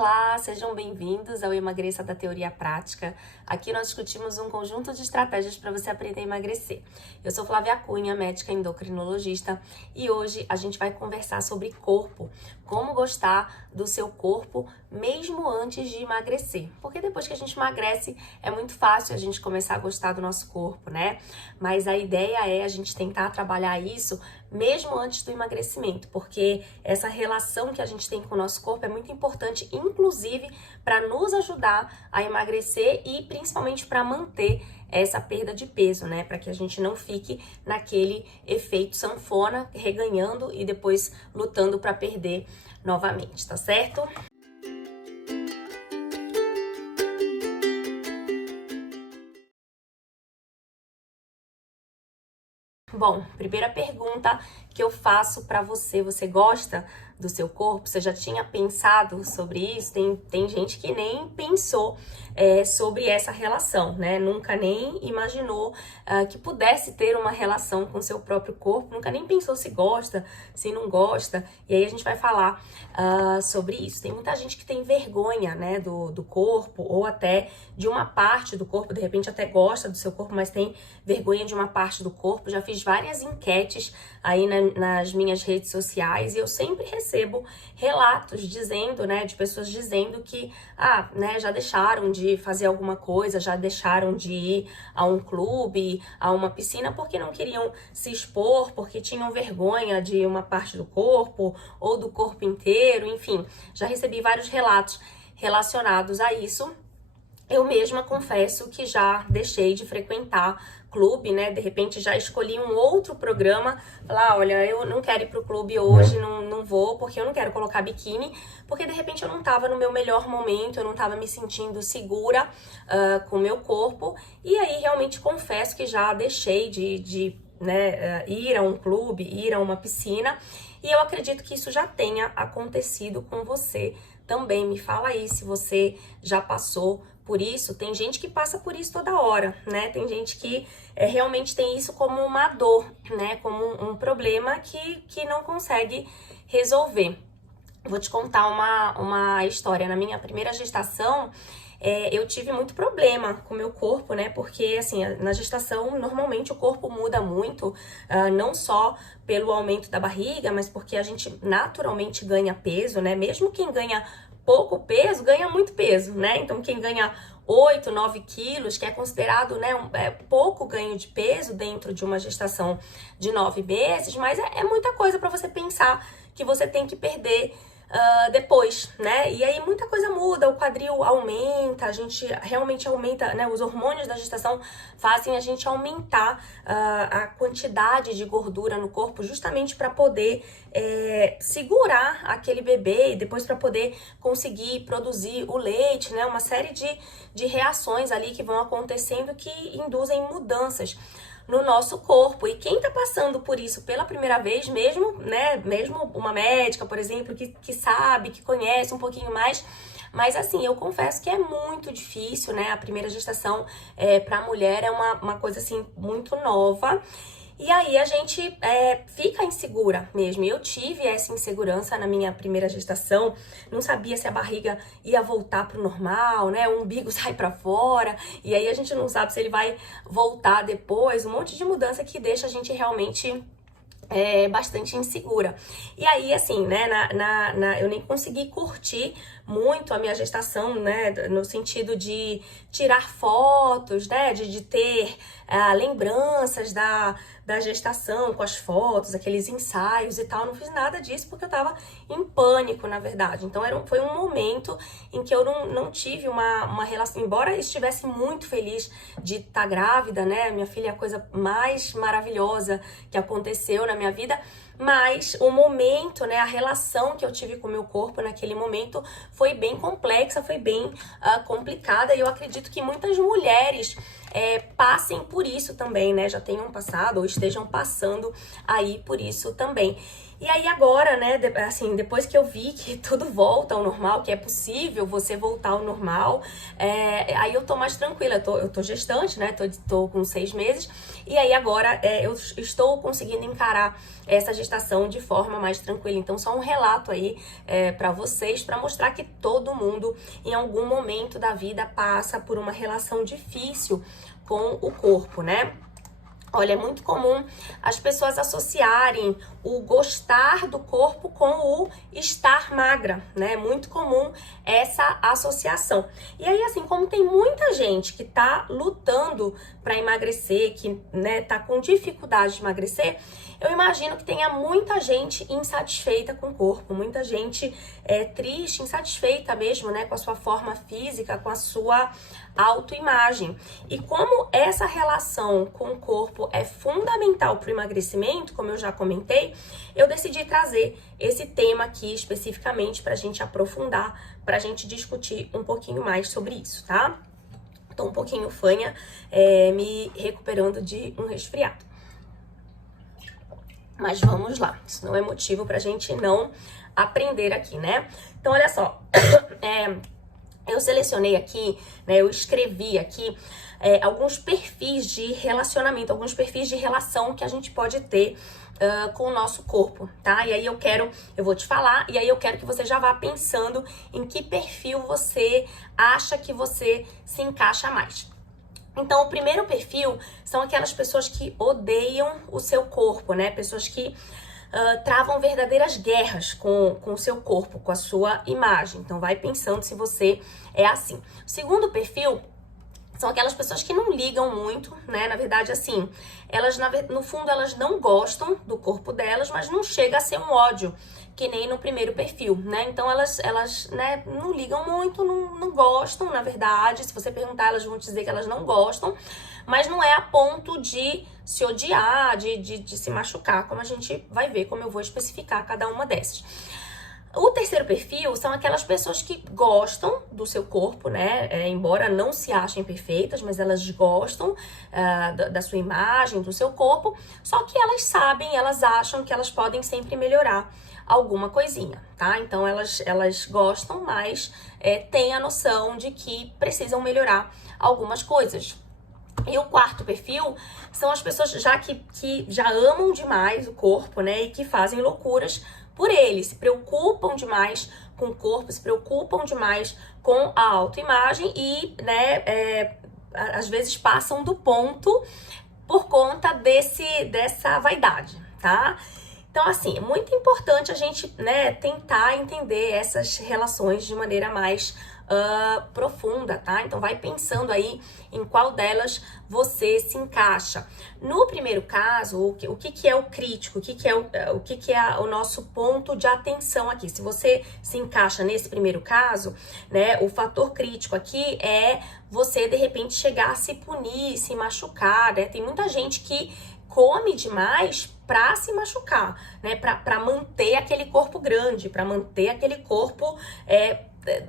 Olá, sejam bem-vindos ao Emagreça da Teoria à Prática. Aqui nós discutimos um conjunto de estratégias para você aprender a emagrecer. Eu sou Flávia Cunha, médica endocrinologista, e hoje a gente vai conversar sobre corpo, como gostar do seu corpo mesmo antes de emagrecer. Porque depois que a gente emagrece, é muito fácil a gente começar a gostar do nosso corpo, né? Mas a ideia é a gente tentar trabalhar isso mesmo antes do emagrecimento, porque essa relação que a gente tem com o nosso corpo é muito importante, inclusive para nos ajudar a emagrecer e principalmente para manter essa perda de peso, né? Para que a gente não fique naquele efeito sanfona, reganhando e depois lutando para perder novamente, tá certo? Bom, primeira pergunta que eu faço para você: você gosta do seu corpo? Você já tinha pensado sobre isso? Tem gente que nem pensou sobre essa relação, né? Nunca nem imaginou que pudesse ter uma relação com o seu próprio corpo, nunca nem pensou se gosta, se não gosta. E aí a gente vai falar sobre isso. Tem muita gente que tem vergonha, né, do corpo, ou até de uma parte do corpo, de repente até gosta do seu corpo, mas tem vergonha de uma parte do corpo. Já fiz várias enquetes aí nas minhas redes sociais e eu sempre recebo relatos dizendo, né, de pessoas dizendo que, né, já deixaram de fazer alguma coisa, já deixaram de ir a um clube, a uma piscina, porque não queriam se expor, porque tinham vergonha de uma parte do corpo ou do corpo inteiro, enfim. Já recebi vários relatos relacionados a isso. Eu mesma confesso que já deixei de frequentar clube, né? De repente já escolhi um outro programa, falar, olha, eu não quero ir pro clube hoje, não vou, porque eu não quero colocar biquíni, porque de repente eu não tava no meu melhor momento, eu não tava me sentindo segura com o meu corpo, e aí realmente confesso que já deixei de ir a um clube, ir a uma piscina, e eu acredito que isso já tenha acontecido com você também. Me fala aí se você já passou por isso. Tem gente que passa por isso toda hora, né? Tem gente que realmente tem isso como uma dor, né? Como um problema que não consegue resolver. Vou te contar uma história. Na minha primeira gestação, eu tive muito problema com o meu corpo, né? Porque, assim, na gestação, normalmente o corpo muda muito, não só pelo aumento da barriga, mas porque a gente naturalmente ganha peso, né? Mesmo quem ganha pouco peso, ganha muito peso, né? Então, quem ganha 8, 9 quilos, que é considerado, né, pouco ganho de peso dentro de uma gestação de 9 meses, mas é muita coisa para você pensar que você tem que perder depois, né? E aí muita coisa muda, o quadril aumenta, a gente realmente aumenta, né? Os hormônios da gestação fazem a gente aumentar a quantidade de gordura no corpo, justamente para poder segurar aquele bebê e depois para poder conseguir produzir o leite, né? Uma série de reações ali que vão acontecendo que induzem mudanças no nosso corpo. E quem tá passando por isso pela primeira vez, mesmo, né, mesmo uma médica, por exemplo, que sabe, que conhece um pouquinho mais, mas assim, eu confesso que é muito difícil, né? A primeira gestação pra mulher é uma coisa assim muito nova. E aí a gente fica insegura mesmo. Eu tive essa insegurança na minha primeira gestação, não sabia se a barriga ia voltar pro normal, né? O umbigo sai pra fora, e aí a gente não sabe se ele vai voltar depois. Um monte de mudança que deixa a gente realmente bastante insegura. E aí, assim, né, eu nem consegui curtir muito a minha gestação, né, no sentido de tirar fotos, né, de ter lembranças da gestação com as fotos, aqueles ensaios e tal. Não fiz nada disso porque eu tava em pânico, na verdade. Então foi um momento em que eu não tive uma relação, embora eu estivesse muito feliz de estar grávida, né, minha filha é a coisa mais maravilhosa que aconteceu na minha vida, mas o momento, né, a relação que eu tive com o meu corpo naquele momento foi bem complexa, foi bem complicada, e eu acredito que muitas mulheres passem por isso também, né, já tenham passado ou estejam passando aí por isso também. E aí agora, né, assim, depois que eu vi que tudo volta ao normal, que é possível você voltar ao normal, aí eu tô mais tranquila, eu tô gestante, né, tô com 6 meses, e aí agora eu estou conseguindo encarar essa gestação gestação de forma mais tranquila. Então, só um relato aí para vocês, para mostrar que todo mundo, em algum momento da vida, passa por uma relação difícil com o corpo, né? Olha, é muito comum as pessoas associarem o gostar do corpo com o estar magra, né? É muito comum essa associação. E aí, assim, como tem muita gente que tá lutando para emagrecer, que, né, tá com dificuldade de emagrecer, eu imagino que tenha muita gente insatisfeita com o corpo, muita gente triste, insatisfeita mesmo, né, com a sua forma física, com a sua autoimagem. E como essa relação com o corpo é fundamental para o emagrecimento, como eu já comentei, eu decidi trazer esse tema aqui especificamente para a gente aprofundar, para a gente discutir um pouquinho mais sobre isso, tá? Tô um pouquinho fanha, me recuperando de um resfriado. Mas vamos lá, isso não é motivo pra gente não aprender aqui, né? Então, olha só, eu selecionei aqui, né, eu escrevi aqui alguns perfis de relacionamento, alguns perfis de relação que a gente pode ter com o nosso corpo, tá? E aí eu vou te falar, e aí eu quero que você já vá pensando em que perfil você acha que você se encaixa mais. Então, o primeiro perfil são aquelas pessoas que odeiam o seu corpo, né? Pessoas que travam verdadeiras guerras com o seu corpo, com a sua imagem. Então, vai pensando se você é assim. O segundo perfil são aquelas pessoas que não ligam muito, né? Na verdade, assim, elas, no fundo, elas não gostam do corpo delas, mas não chega a ser um ódio, que nem no primeiro perfil, né? Então, elas né, não ligam muito, não gostam, na verdade. Se você perguntar, elas vão te dizer que elas não gostam, mas não é a ponto de se odiar, de se machucar, como a gente vai ver, como eu vou especificar cada uma dessas. O terceiro perfil são aquelas pessoas que gostam do seu corpo, né? Embora não se achem perfeitas, mas elas gostam da sua imagem, do seu corpo, só que elas sabem, elas acham que elas podem sempre melhorar alguma coisinha, tá? Então elas gostam, mas têm a noção de que precisam melhorar algumas coisas. E o quarto perfil são as pessoas que já amam demais o corpo, né? E que fazem loucuras por ele, se preocupam demais com o corpo, se preocupam demais com a autoimagem e, né, às vezes passam do ponto por conta dessa vaidade, tá? Então, assim, é muito importante a gente, né, tentar entender essas relações de maneira mais profunda, tá? Então, vai pensando aí em qual delas você se encaixa. No primeiro caso, o que é o crítico? O que é o nosso ponto de atenção aqui? Se você se encaixa nesse primeiro caso, né, o fator crítico aqui é você, de repente, chegar a se punir, se machucar, né? Tem muita gente que come demais pra se machucar, né? Pra manter aquele corpo grande, pra manter aquele corpo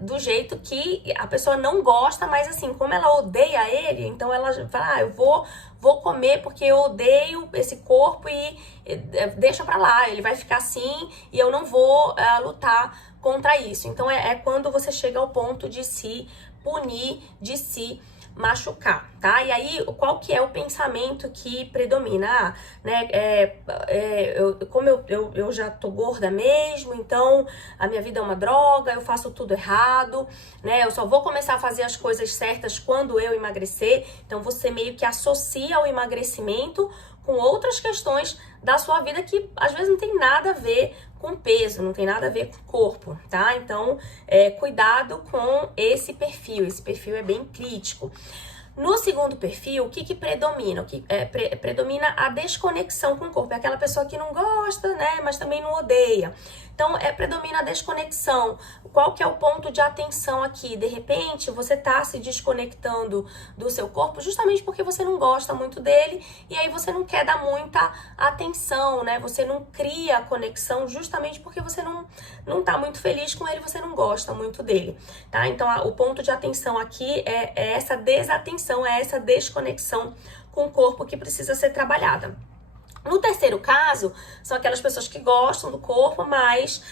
do jeito que a pessoa não gosta, mas assim, como ela odeia ele, então ela fala, eu vou comer porque eu odeio esse corpo e deixa pra lá, ele vai ficar assim e eu não vou lutar contra isso. Então é quando você chega ao ponto de se punir, de se machucar, tá? E aí, qual que é o pensamento que predomina? Né? Como eu já tô gorda mesmo, então a minha vida é uma droga, eu faço tudo errado, né? Eu só vou começar a fazer as coisas certas quando eu emagrecer. Então, você meio que associa o emagrecimento com outras questões da sua vida que às vezes não tem nada a ver com peso, não tem nada a ver com corpo, tá? Então, cuidado com esse perfil é bem crítico. No segundo perfil, o que predomina? Predomina a desconexão com o corpo. É aquela pessoa que não gosta, né? Mas também não odeia. Então, predomina a desconexão. Qual que é o ponto de atenção aqui? De repente, você tá se desconectando do seu corpo justamente porque você não gosta muito dele e aí você não quer dar muita atenção, né? Você não cria a conexão justamente porque você não tá muito feliz com ele, você não gosta muito dele, tá? Então, o ponto de atenção aqui é essa desatenção, é essa desconexão com o corpo que precisa ser trabalhada. No terceiro caso, são aquelas pessoas que gostam do corpo, mas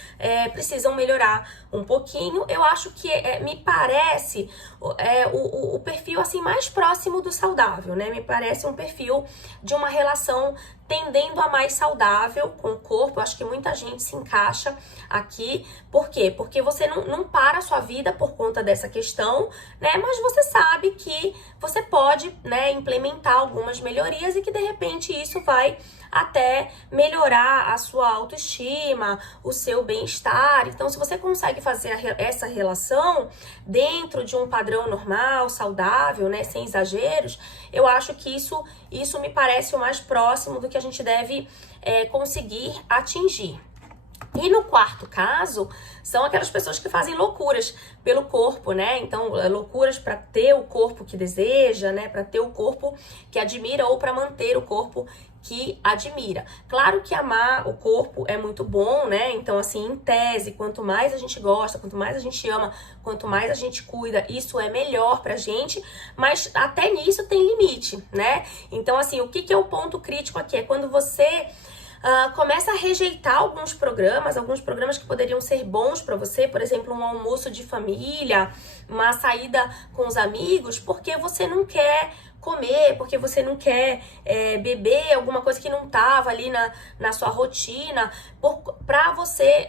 precisam melhorar um pouquinho. Eu acho que me parece o perfil assim mais próximo do saudável, né? Me parece um perfil de uma relação tendendo a mais saudável com o corpo. Eu acho que muita gente se encaixa aqui. Por quê? Porque você não para a sua vida por conta dessa questão, né? Mas você sabe que você pode, né, implementar algumas melhorias e que de repente isso vai até melhorar a sua autoestima, o seu bem-estar. Então, se você consegue fazer essa relação dentro de um padrão normal, saudável, né, sem exageros, eu acho que isso me parece o mais próximo do que a gente deve conseguir atingir. E no quarto caso, são aquelas pessoas que fazem loucuras pelo corpo, né? Então, loucuras para ter o corpo que deseja, né? Para ter o corpo que admira ou para manter o corpo que admira. Claro que amar o corpo é muito bom, né? Então, assim, em tese, quanto mais a gente gosta, quanto mais a gente ama, quanto mais a gente cuida, isso é melhor pra gente, mas até nisso tem limite, né? Então, assim, o que é o ponto crítico aqui? É quando você começa a rejeitar alguns programas que poderiam ser bons para você, por exemplo, um almoço de família, uma saída com os amigos, porque você não quer comer, porque você não quer beber alguma coisa que não tava ali na sua rotina, para você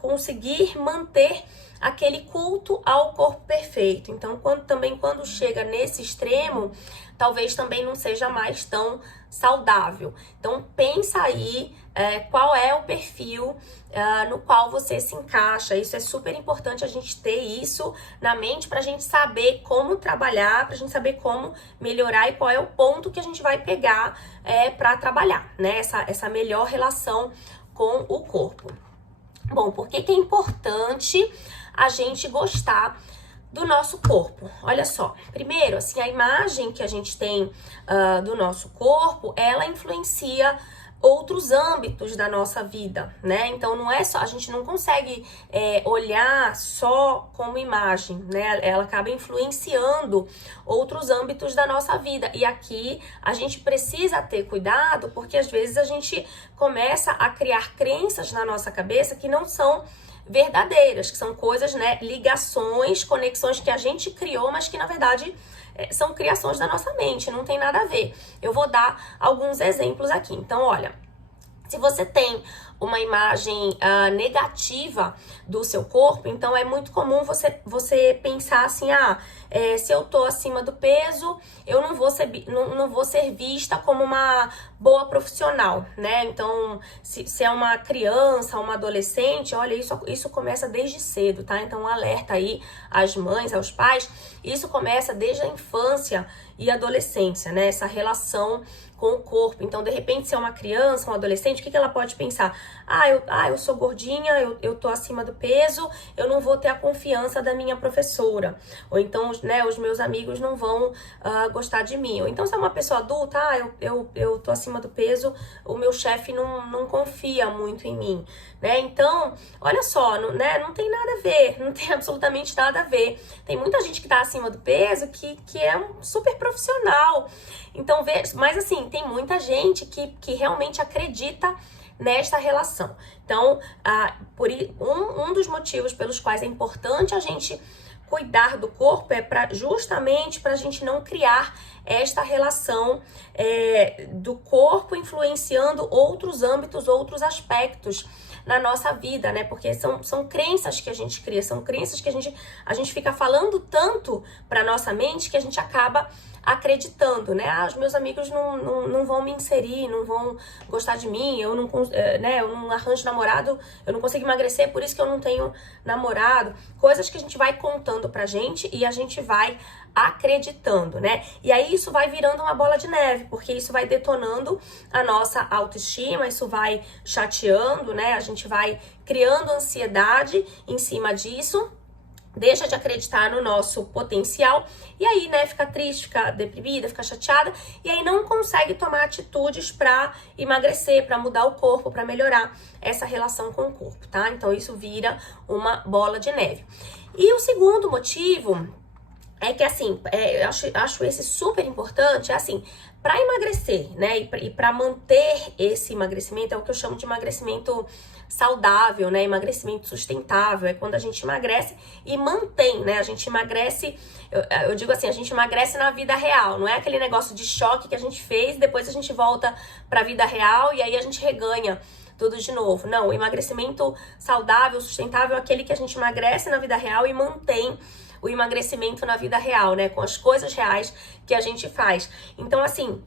conseguir manter aquele culto ao corpo perfeito. Então, quando chega nesse extremo, talvez também não seja mais tão saudável. Então, pensa aí qual é o perfil no qual você se encaixa. Isso é super importante a gente ter isso na mente pra gente saber como trabalhar, pra gente saber como melhorar e qual é o ponto que a gente vai pegar pra trabalhar, né? Essa melhor relação com o corpo. Bom, por que é importante a gente gostar do nosso corpo? Olha só, primeiro, assim, a imagem que a gente tem do nosso corpo, ela influencia outros âmbitos da nossa vida, né? Então, não é só, a gente não consegue olhar só como imagem, né? Ela acaba influenciando outros âmbitos da nossa vida. E aqui a gente precisa ter cuidado, porque às vezes a gente começa a criar crenças na nossa cabeça que não são verdadeiras, que são coisas, né, ligações, conexões que a gente criou, mas que na verdade são criações da nossa mente, não tem nada a ver. Eu vou dar alguns exemplos aqui. Então, olha, se você tem uma imagem negativa do seu corpo, então é muito comum você pensar assim, se eu tô acima do peso, eu não vou ser vista como uma boa profissional, né? Então, se é uma criança, uma adolescente, olha, isso começa desde cedo, tá? Então, um alerta aí às mães, aos pais, isso começa desde a infância e adolescência, né? Essa relação com o corpo. Então, de repente, se é uma criança, um adolescente, o que ela pode pensar? Eu sou gordinha, eu tô acima do peso, eu não vou ter a confiança da minha professora. Ou então, né, os meus amigos não vão gostar de mim. Ou então, se é uma pessoa adulta, eu tô acima do peso, o meu chefe não confia muito em mim, né? Então, olha só, não tem nada a ver, não tem absolutamente nada a ver. Tem muita gente que tá acima do peso que é um super profissional. Então, mas assim, tem muita gente que realmente acredita nesta relação. Então, um dos motivos pelos quais é importante a gente cuidar do corpo é justamente para a gente não criar esta relação do corpo influenciando outros âmbitos, outros aspectos na nossa vida, né? Porque são crenças que a gente cria, são crenças que a gente fica falando tanto para nossa mente que a gente acaba acreditando, né? Os meus amigos não vão me inserir, não vão gostar de mim, eu não arranjo namorado, eu não consigo emagrecer, por isso que eu não tenho namorado. Coisas que a gente vai contando pra gente e a gente vai acreditando, né? E aí isso vai virando uma bola de neve, porque isso vai detonando a nossa autoestima, isso vai chateando, né? A gente vai criando ansiedade em cima disso, deixa de acreditar no nosso potencial e aí, né, fica triste, fica deprimida, fica chateada e aí não consegue tomar atitudes pra emagrecer, pra mudar o corpo, pra melhorar essa relação com o corpo, tá? Então isso vira uma bola de neve. E o segundo motivo é que assim, eu acho esse super importante, é assim, para emagrecer, né, e para manter esse emagrecimento, é o que eu chamo de emagrecimento saudável, né, emagrecimento sustentável, é quando a gente emagrece e mantém, né, a gente emagrece, eu digo assim, a gente emagrece na vida real, não é aquele negócio de choque que a gente fez, depois a gente volta para a vida real e aí a gente reganha tudo de novo. Não, o emagrecimento saudável, sustentável é aquele que a gente emagrece na vida real e mantém o emagrecimento na vida real, né? Com as coisas reais que a gente faz. Então, assim,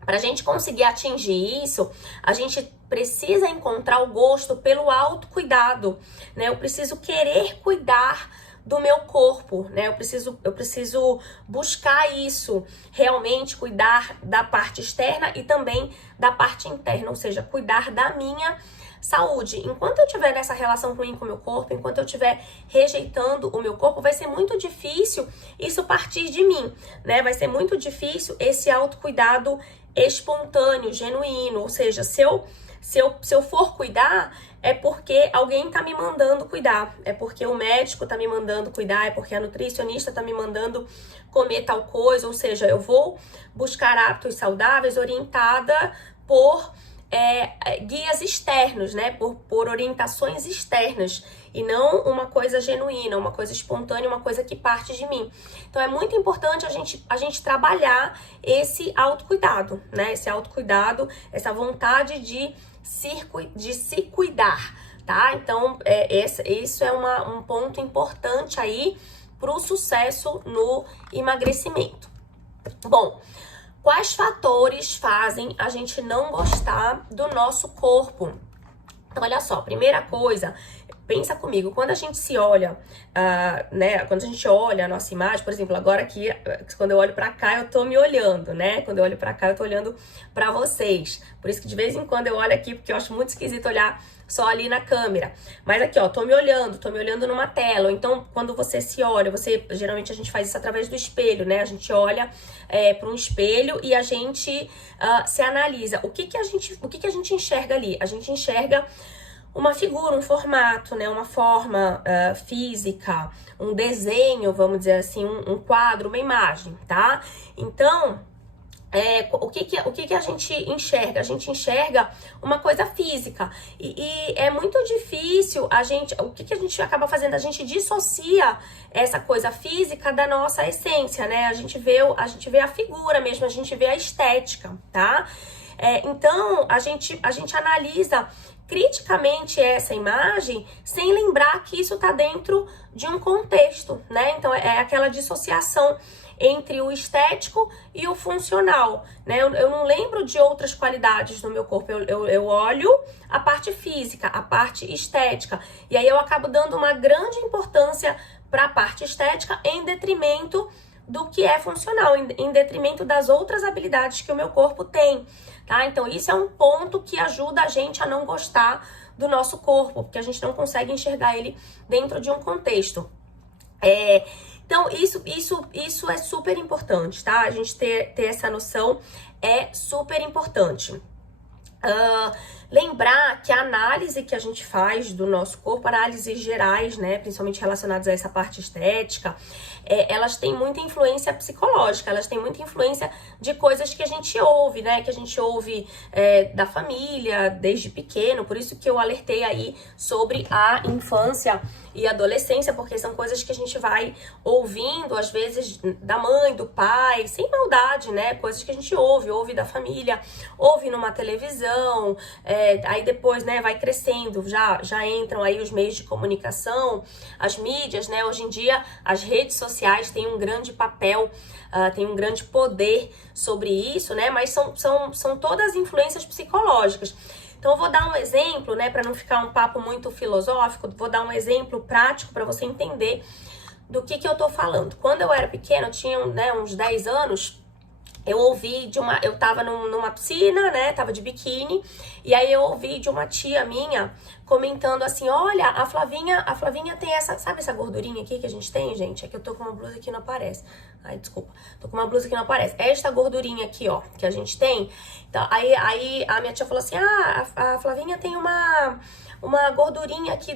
pra gente conseguir atingir isso, a gente precisa encontrar o gosto pelo autocuidado, né? Eu preciso querer cuidar do meu corpo, né? Eu preciso buscar isso, realmente cuidar da parte externa e também da parte interna, ou seja, cuidar da minha saúde. Enquanto eu estiver nessa relação ruim com o meu corpo, enquanto eu estiver rejeitando o meu corpo, vai ser muito difícil isso partir de mim, né? Vai ser muito difícil esse autocuidado espontâneo, genuíno. Ou seja, se eu for cuidar, é porque alguém tá me mandando cuidar, é porque o médico tá me mandando cuidar, é porque a nutricionista tá me mandando comer tal coisa. Ou seja, eu vou buscar hábitos saudáveis orientada por guias externos, né? Por orientações externas e não uma coisa genuína, uma coisa espontânea, uma coisa que parte de mim. Então é muito importante a gente trabalhar esse autocuidado, né? Esse autocuidado, essa vontade de se cuidar, tá? Então isso é um ponto importante aí para o sucesso no emagrecimento. Bom, quais fatores fazem a gente não gostar do nosso corpo? Então, olha só, primeira coisa, pensa comigo, quando a gente se olha, né, quando a gente olha a nossa imagem, por exemplo, agora aqui, quando eu olho pra cá, eu tô me olhando, né? Quando eu olho pra cá, eu tô olhando pra vocês. Por isso que de vez em quando eu olho aqui, porque eu acho muito esquisito olhar só ali na câmera. Mas aqui, ó, tô me olhando numa tela. Ou então, quando você se olha, geralmente a gente faz isso através do espelho, né? A gente olha para um espelho e a gente se analisa. O que que a gente enxerga ali? A gente enxerga uma figura, um formato, né? Uma forma física, um desenho, vamos dizer assim, um quadro, uma imagem, tá? Então, o que a gente enxerga? A gente enxerga uma coisa física e é muito difícil o que a gente acaba fazendo? A gente dissocia essa coisa física da nossa essência, né? A gente vê a figura mesmo, a gente vê a estética, tá? Então, a gente analisa criticamente essa imagem sem lembrar que isso tá dentro de um contexto, né? Então, é aquela dissociação entre o estético e o funcional, né? Eu não lembro de outras qualidades do meu corpo, eu olho a parte física, a parte estética, e aí eu acabo dando uma grande importância para a parte estética em detrimento do que é funcional, em detrimento das outras habilidades que o meu corpo tem, tá? Então isso é um ponto que ajuda a gente a não gostar do nosso corpo, porque a gente não consegue enxergar ele dentro de um contexto. Então, isso é super importante, tá? A gente ter essa noção é super importante. Lembrar que a análise que a gente faz do nosso corpo, análises gerais, né, principalmente relacionadas a essa parte estética, elas têm muita influência psicológica, elas têm muita influência de coisas que a gente ouve, né, que a gente ouve da família, desde pequeno. Por isso que eu alertei aí sobre a infância e adolescência, porque são coisas que a gente vai ouvindo, às vezes, da mãe, do pai, sem maldade, né, coisas que a gente ouve da família, ouve numa televisão, aí depois, né, vai crescendo, já entram aí os meios de comunicação, as mídias, né, hoje em dia as redes sociais têm um grande papel, têm um grande poder sobre isso, né, mas são todas influências psicológicas. Então eu vou dar um exemplo, né, para não ficar um papo muito filosófico, vou dar um exemplo prático para você entender do que eu tô falando. Quando eu era pequena, eu tinha, né, uns 10 anos, eu ouvi eu tava numa piscina, né, tava de biquíni, e aí eu ouvi de uma tia minha comentando assim, olha, a Flavinha tem sabe essa gordurinha aqui que a gente tem, gente? É que eu tô com uma blusa que não aparece. Ai, desculpa, tô com uma blusa que não aparece. Esta gordurinha aqui, ó, que a gente tem. Então, aí a minha tia falou assim, a Flavinha tem uma gordurinha aqui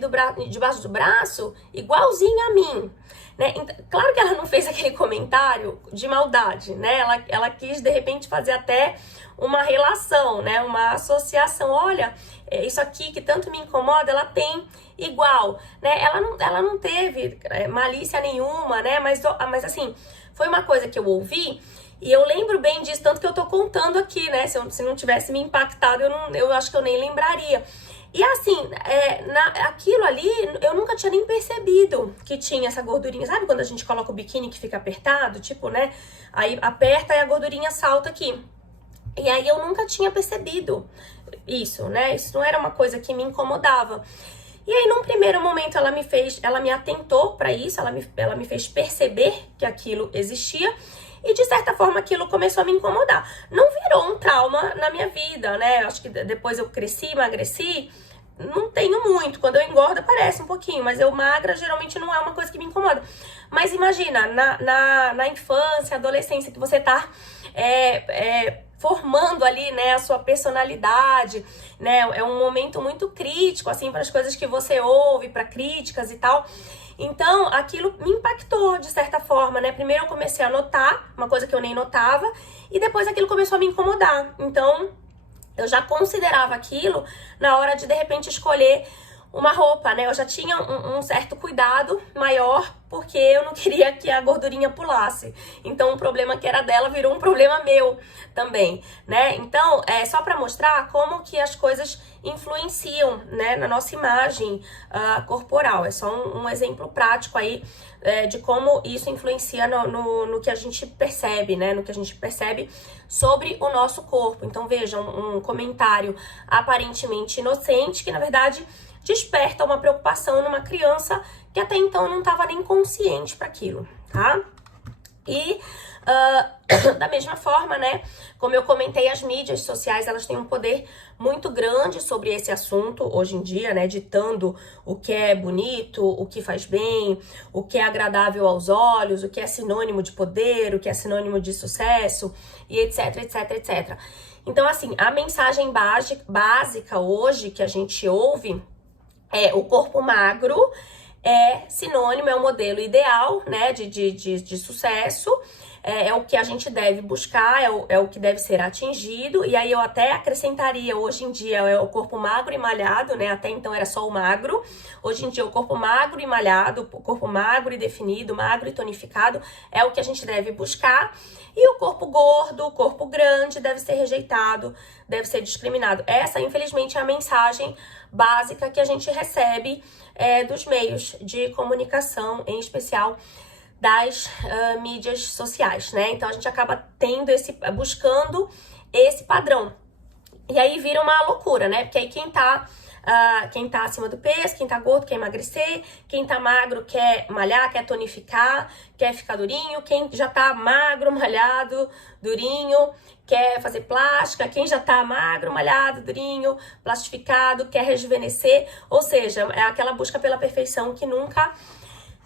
debaixo do braço, igualzinha a mim. né? Então, claro que ela não fez aquele comentário de maldade, né? Ela quis, de repente, fazer até uma relação, né? Uma associação. Olha, isso aqui que tanto me incomoda, ela tem igual, né? Ela não teve malícia nenhuma, né? Mas assim, foi uma coisa que eu ouvi e eu lembro bem disso, tanto que eu tô contando aqui, né? Se não tivesse me impactado, eu acho que eu nem lembraria. E assim, aquilo ali, eu nunca tinha nem percebido que tinha essa gordurinha. Sabe quando a gente coloca o biquíni que fica apertado? Tipo, né? Aí aperta e a gordurinha salta aqui. E aí eu nunca tinha percebido isso, né? Isso não era uma coisa que me incomodava. E aí, num primeiro momento, ela me atentou para isso, ela me fez perceber que aquilo existia. E, de certa forma, aquilo começou a me incomodar. Não virou um trauma na minha vida, né? Acho que depois eu cresci, emagreci, não tenho muito. Quando eu engordo, aparece um pouquinho, mas eu magra, geralmente não é uma coisa que me incomoda. Mas imagina, na infância, adolescência, que você tá formando ali, né, a sua personalidade, né? É um momento muito crítico, assim, para as coisas que você ouve, para críticas e tal. Então, aquilo me impactou de certa forma, né? Primeiro eu comecei a notar, uma coisa que eu nem notava, e depois aquilo começou a me incomodar. Então, eu já considerava aquilo na hora de repente, escolher uma roupa, né? Eu já tinha um certo cuidado maior, porque eu não queria que a gordurinha pulasse. Então, o problema que era dela virou um problema meu também, né? Então, só pra mostrar como que as coisas influenciam, né, na nossa imagem corporal. É só um exemplo prático aí de como isso influencia no que a gente percebe, né? No que a gente percebe sobre o nosso corpo. Então, vejam, um comentário aparentemente inocente, que na verdade desperta uma preocupação numa criança que até então não estava nem consciente para aquilo, tá? E da mesma forma, né, como eu comentei, as mídias sociais, elas têm um poder muito grande sobre esse assunto hoje em dia, né, ditando o que é bonito, o que faz bem, o que é agradável aos olhos, o que é sinônimo de poder, o que é sinônimo de sucesso, e etc, etc, etc. Então, assim, a mensagem básica hoje que a gente ouve o corpo magro é sinônimo, é o modelo ideal, né, de sucesso, é o que a gente deve buscar, é o que deve ser atingido. E aí eu até acrescentaria, hoje em dia é o corpo magro e malhado, né, até então era só o magro. Hoje em dia o corpo magro e malhado, o corpo magro e definido, magro e tonificado é o que a gente deve buscar. E o corpo gordo, o corpo grande deve ser rejeitado, deve ser discriminado. Essa, infelizmente, é a mensagem básica que a gente recebe dos meios de comunicação, em especial das mídias sociais, né? Então a gente acaba buscando esse padrão. E aí vira uma loucura, né? Porque aí quem tá acima do peso, quem tá gordo quer emagrecer, quem tá magro quer malhar, quer tonificar, quer ficar durinho, quem já tá magro, malhado, durinho, quer fazer plástica, quem já tá magro, malhado, durinho, plastificado, quer rejuvenescer, ou seja, é aquela busca pela perfeição que nunca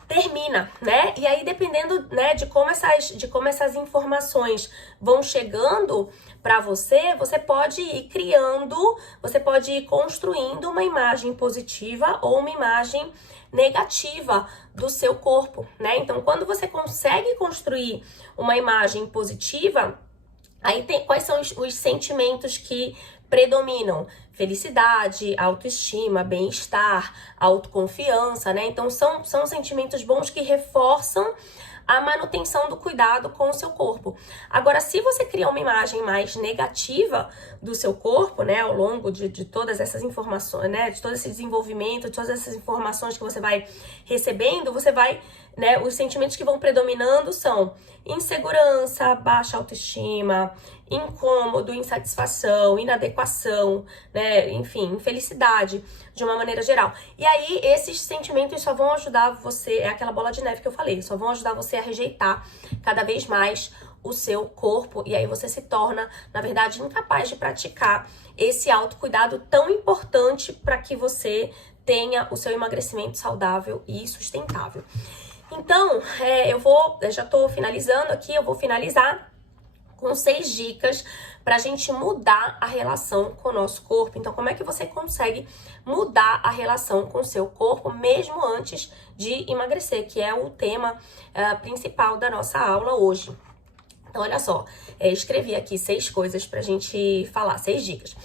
termina, né? E aí, dependendo, né, de como essas informações vão chegando para você, você pode ir criando, você pode ir construindo uma imagem positiva ou uma imagem negativa do seu corpo, né? Então, quando você consegue construir uma imagem positiva, aí quais são os sentimentos que predominam? Felicidade, autoestima, bem-estar, autoconfiança, né? Então, são sentimentos bons que reforçam a manutenção do cuidado com o seu corpo. Agora, se você cria uma imagem mais negativa do seu corpo, né, ao longo de todas essas informações, né, de todo esse desenvolvimento, de todas essas informações que você vai recebendo, você vai, né, os sentimentos que vão predominando são insegurança, baixa autoestima, incômodo, insatisfação, inadequação, né, enfim, infelicidade de uma maneira geral. E aí, esses sentimentos só vão ajudar você, é aquela bola de neve que eu falei, só vão ajudar você a rejeitar cada vez mais o seu corpo, e aí você se torna, na verdade, incapaz de praticar esse autocuidado tão importante para que você tenha o seu emagrecimento saudável e sustentável. Então, eu já tô finalizando aqui, eu vou finalizar com 6 dicas pra gente mudar a relação com o nosso corpo. Então, como é que você consegue mudar a relação com o seu corpo mesmo antes de emagrecer, que é o tema principal da nossa aula hoje. Então, olha só, escrevi aqui 6 coisas pra gente falar, 6 dicas.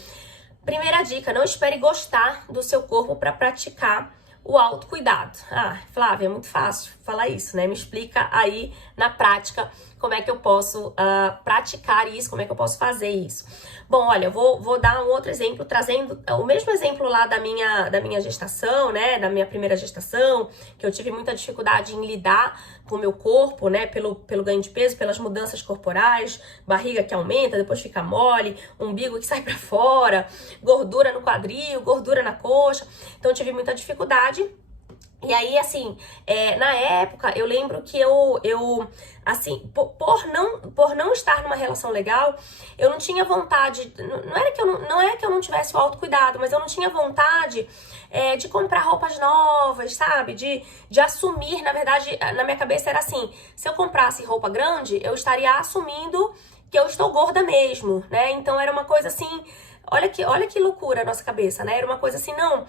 Primeira dica, não espere gostar do seu corpo para praticar o autocuidado. Ah, Flávia, é muito fácil falar isso, né? Me explica aí na prática como é que eu posso praticar isso, como é que eu posso fazer isso. Bom, olha, eu vou dar um outro exemplo, trazendo o mesmo exemplo lá da minha gestação, né? Da minha primeira gestação, que eu tive muita dificuldade em lidar com o meu corpo, né? Pelo ganho de peso, pelas mudanças corporais, barriga que aumenta, depois fica mole, umbigo que sai pra fora, gordura no quadril, gordura na coxa. Então, eu tive muita dificuldade. E aí, assim, na época, eu lembro que assim, por não estar numa relação legal, eu não tinha vontade, não é que eu não tivesse o autocuidado, mas eu não tinha vontade de comprar roupas novas, sabe? De assumir, na verdade, na minha cabeça era assim, se eu comprasse roupa grande, eu estaria assumindo que eu estou gorda mesmo, né? Então, era uma coisa assim... Olha que loucura a nossa cabeça, né? Era uma coisa assim, não,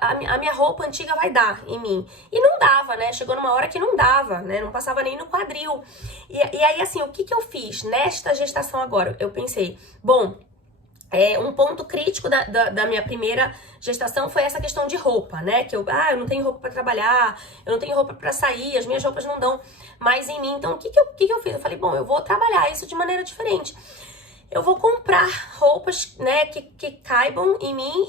a minha roupa antiga vai dar em mim. E não dava, né? Chegou numa hora que não dava, né? Não passava nem no quadril. E aí, assim, o que eu fiz nesta gestação agora? Eu pensei, bom, um ponto crítico da minha primeira gestação foi essa questão de roupa, né? Que eu não tenho roupa pra trabalhar, eu não tenho roupa pra sair, as minhas roupas não dão mais em mim. Então, o que eu fiz? Eu falei, bom, eu vou trabalhar isso de maneira diferente. Eu vou comprar roupas, né, que caibam em mim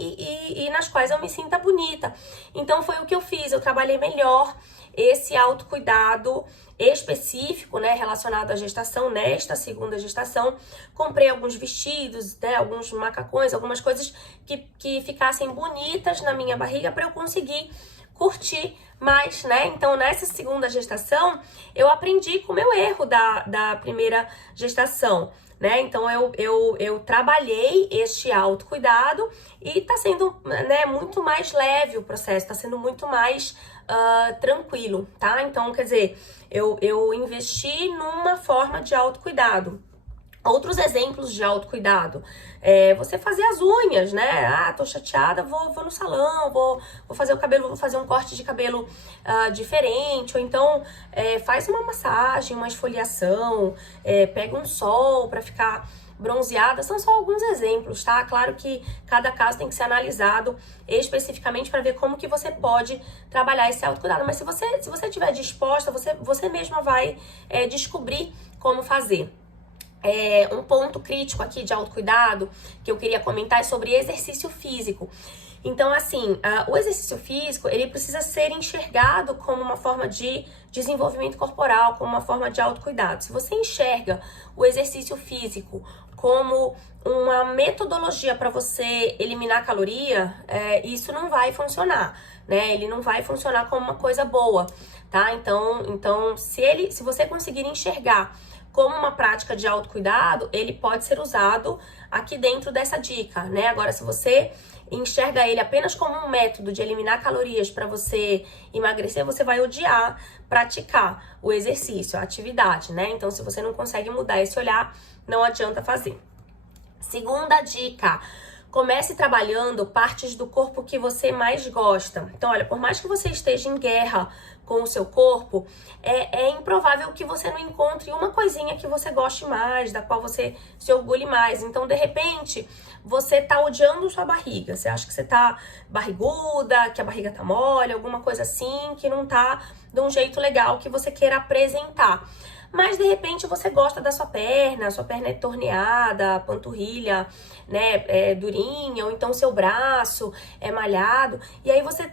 e nas quais eu me sinta bonita. Então, foi o que eu fiz. Eu trabalhei melhor esse autocuidado específico, né, relacionado à gestação, nesta segunda gestação. Comprei alguns vestidos, né, alguns macacões, algumas coisas que ficassem bonitas na minha barriga para eu conseguir curtir mais, né? Então, nessa segunda gestação, eu aprendi com o meu erro da primeira gestação, né? Então, eu trabalhei este autocuidado e tá sendo, né, muito mais leve o processo, tá sendo muito mais tranquilo, tá? Então, quer dizer, eu investi numa forma de autocuidado. Outros exemplos de autocuidado, você fazer as unhas, né? Tô chateada, vou no salão, vou fazer o cabelo, vou fazer um corte de cabelo diferente, ou então faz uma massagem, uma esfoliação, pega um sol pra ficar bronzeada. São só alguns exemplos, tá? Claro que cada caso tem que ser analisado especificamente para ver como que você pode trabalhar esse autocuidado, mas se você estiver disposta, você mesma vai descobrir como fazer. Um ponto crítico aqui de autocuidado que eu queria comentar é sobre exercício físico. Então, assim, o exercício físico, ele precisa ser enxergado como uma forma de desenvolvimento corporal, como uma forma de autocuidado. Se você enxerga o exercício físico como uma metodologia para você eliminar caloria, isso não vai funcionar, né? Ele não vai funcionar como uma coisa boa, tá? Então se você conseguir enxergar como uma prática de autocuidado, ele pode ser usado aqui dentro dessa dica, né? Agora, se você enxerga ele apenas como um método de eliminar calorias para você emagrecer, você vai odiar praticar o exercício, a atividade, né? Então, se você não consegue mudar esse olhar, não adianta fazer. Segunda dica: comece trabalhando partes do corpo que você mais gosta. Então, olha, por mais que você esteja em guerra com o seu corpo, é improvável que você não encontre uma coisinha que você goste mais, da qual você se orgulhe mais. Então, de repente, você tá odiando sua barriga. Você acha que você tá barriguda, que a barriga tá mole, alguma coisa assim, que não tá de um jeito legal que você queira apresentar. Mas, de repente, você gosta da sua perna é torneada, a panturrilha, né, durinha, ou então seu braço é malhado. E aí você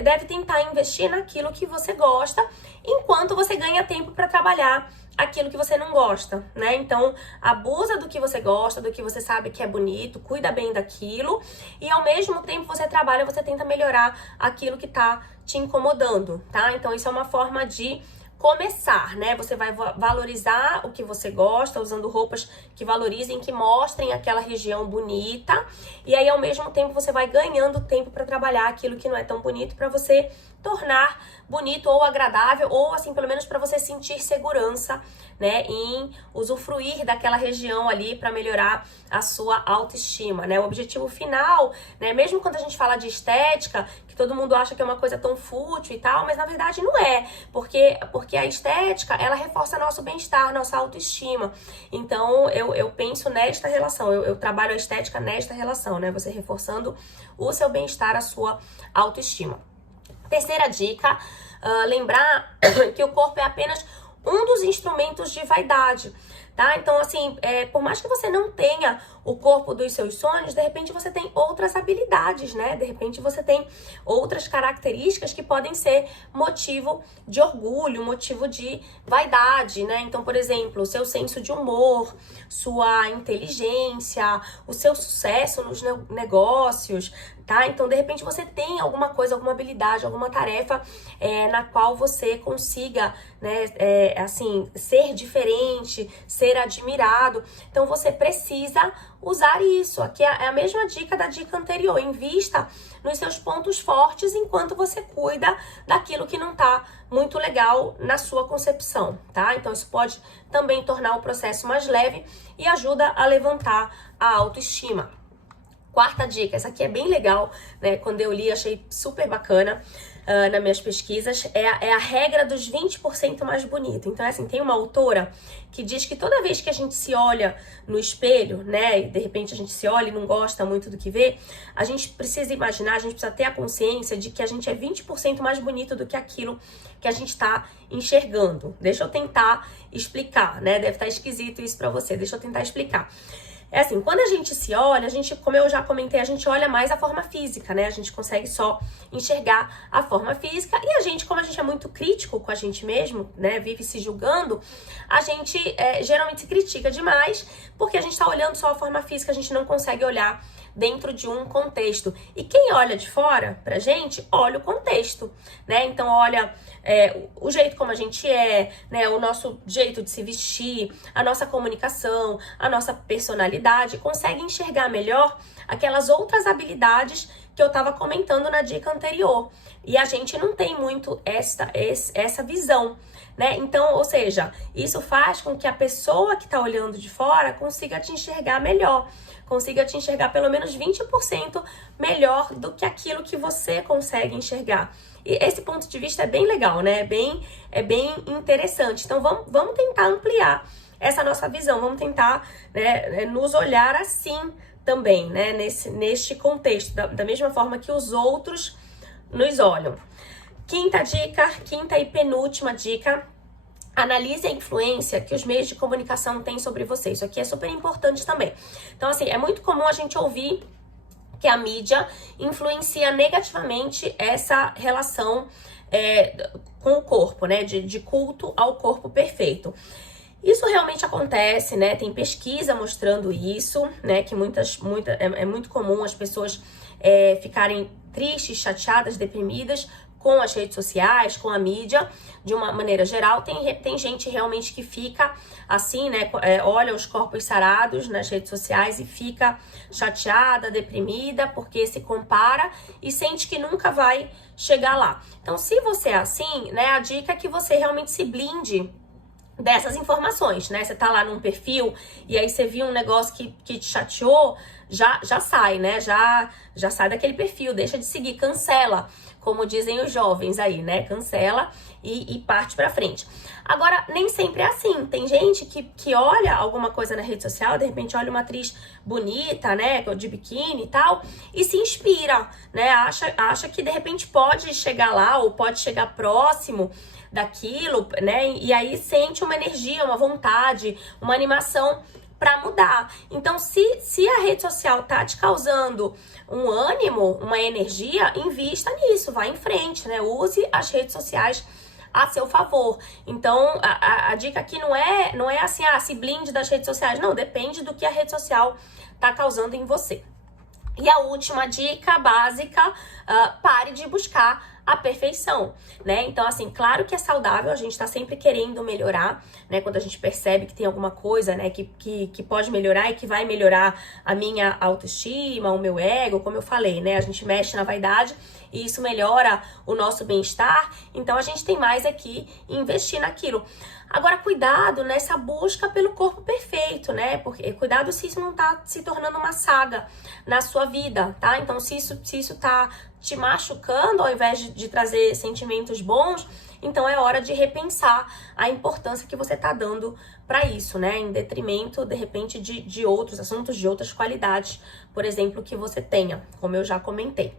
deve tentar investir naquilo que você gosta, enquanto você ganha tempo para trabalhar aquilo que você não gosta, né? Então, abusa do que você gosta, do que você sabe que é bonito, cuida bem daquilo, e ao mesmo tempo você trabalha, você tenta melhorar aquilo que tá te incomodando, tá? Então, isso é uma forma de começar, né? Você vai valorizar o que você gosta, usando roupas que valorizem, que mostrem aquela região bonita, e aí ao mesmo tempo você vai ganhando tempo para trabalhar aquilo que não é tão bonito, para você tornar bonito ou agradável, ou assim, pelo menos para você sentir segurança, né, em usufruir daquela região ali para melhorar a sua autoestima, né? O objetivo final, né, mesmo quando a gente fala de estética, que todo mundo acha que é uma coisa tão fútil e tal, mas na verdade não é, porque a estética, ela reforça nosso bem-estar, nossa autoestima. Então, eu penso nesta relação, eu trabalho a estética nesta relação, né? Você reforçando o seu bem-estar, a sua autoestima. Terceira dica, lembrar que o corpo é apenas um dos instrumentos de vaidade, tá? Então, assim, por mais que você não tenha o corpo dos seus sonhos, de repente você tem outras habilidades, né? De repente você tem outras características que podem ser motivo de orgulho, motivo de vaidade, né? Então, por exemplo, o seu senso de humor, sua inteligência, o seu sucesso nos negócios, tá? Então, de repente, você tem alguma coisa, alguma habilidade, alguma tarefa na qual você consiga, né, assim, ser diferente, ser admirado. Então, você precisa usar isso. Aqui é a mesma dica da dica anterior. Invista nos seus pontos fortes enquanto você cuida daquilo que não tá muito legal na sua concepção, tá? Então, isso pode também tornar o processo mais leve e ajuda a levantar a autoestima. Quarta dica, essa aqui é bem legal, né? Quando eu li, achei super bacana nas minhas pesquisas. É a regra dos 20% mais bonito. Então, assim, tem uma autora que diz que toda vez que a gente se olha no espelho, né? E de repente a gente se olha e não gosta muito do que vê, a gente precisa imaginar, a gente precisa ter a consciência de que a gente é 20% mais bonito do que aquilo que a gente está enxergando. Deixa eu tentar explicar, né? Deve estar esquisito isso pra você. Deixa eu tentar explicar. É assim, quando a gente se olha, a gente, como eu já comentei, a gente olha mais a forma física, né? A gente consegue só enxergar a forma física. E a gente, como a gente é muito crítico com a gente mesmo, né? Vive se julgando, a gente geralmente se critica demais, porque a gente tá olhando só a forma física, a gente não consegue olhar dentro de um contexto. E quem olha de fora pra gente, olha o contexto, né? Então, olha o jeito como a gente né? O nosso jeito de se vestir, a nossa comunicação, a nossa personalidade, consegue enxergar melhor aquelas outras habilidades que eu tava comentando na dica anterior. E a gente não tem muito essa visão, né? Então, ou seja, isso faz com que a pessoa que tá olhando de fora consiga te enxergar melhor, consiga te enxergar pelo menos 20% melhor do que aquilo que você consegue enxergar. E esse ponto de vista é bem legal, né? É bem interessante. Então, vamos tentar ampliar essa nossa visão, vamos tentar, né, nos olhar assim também, né? Neste contexto, da mesma forma que os outros nos olham. Quinta e penúltima dica. Analise a influência que os meios de comunicação têm sobre você. Isso aqui é super importante também. Então, assim, é muito comum a gente ouvir que a mídia influencia negativamente essa relação com o corpo, né? De culto ao corpo perfeito. Isso realmente acontece, né? Tem pesquisa mostrando isso, né? Que é muito comum as pessoas ficarem tristes, chateadas, deprimidas com as redes sociais, com a mídia, de uma maneira geral. Tem gente realmente que fica assim, né? Olha os corpos sarados nas redes sociais e fica chateada, deprimida, porque se compara e sente que nunca vai chegar lá. Então, se você é assim, né? A dica é que você realmente se blinde dessas informações, né? Você tá lá num perfil e aí você viu um negócio que te chateou, já sai, né? Já sai daquele perfil, deixa de seguir, cancela, como dizem os jovens aí, né? Cancela e parte pra frente. Agora, nem sempre é assim. Tem gente que olha alguma coisa na rede social, de repente olha uma atriz bonita, né? De biquíni e tal, e se inspira, né? Acha que de repente pode chegar lá ou pode chegar próximo daquilo, né? E aí sente uma energia, uma vontade, uma animação para mudar. Então, se a rede social tá te causando um ânimo, uma energia, invista nisso, vá em frente, né? Use as redes sociais a seu favor. Então, a dica aqui não é assim, se blinde das redes sociais. Não, depende do que a rede social tá causando em você. E a última dica básica, pare de buscar a perfeição, né? Então, assim, claro que é saudável, a gente tá sempre querendo melhorar, né? Quando a gente percebe que tem alguma coisa, né, que pode melhorar e que vai melhorar a minha autoestima, o meu ego, como eu falei, né? A gente mexe na vaidade e isso melhora o nosso bem-estar, então a gente tem mais aqui investir naquilo. Agora, cuidado nessa busca pelo corpo perfeito, né? Porque cuidado se isso não tá se tornando uma saga na sua vida, tá? Então, se isso tá te machucando ao invés de trazer sentimentos bons, então é hora de repensar a importância que você tá dando para isso, né? Em detrimento, de repente, de outros assuntos, de outras qualidades, por exemplo, que você tenha, como eu já comentei.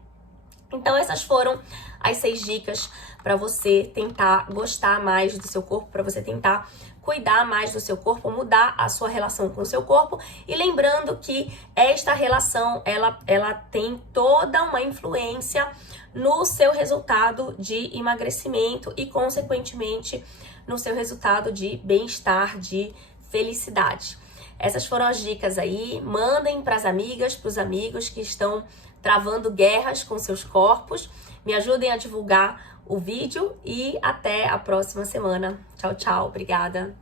Então essas foram as 6 dicas para você tentar gostar mais do seu corpo, para você tentar cuidar mais do seu corpo, mudar a sua relação com o seu corpo. E lembrando que esta relação, ela tem toda uma influência no seu resultado de emagrecimento e, consequentemente, no seu resultado de bem-estar, de felicidade. Essas foram as dicas aí. Mandem para as amigas, para os amigos que estão travando guerras com seus corpos. Me ajudem a divulgar o vídeo e até a próxima semana. Tchau, tchau. Obrigada.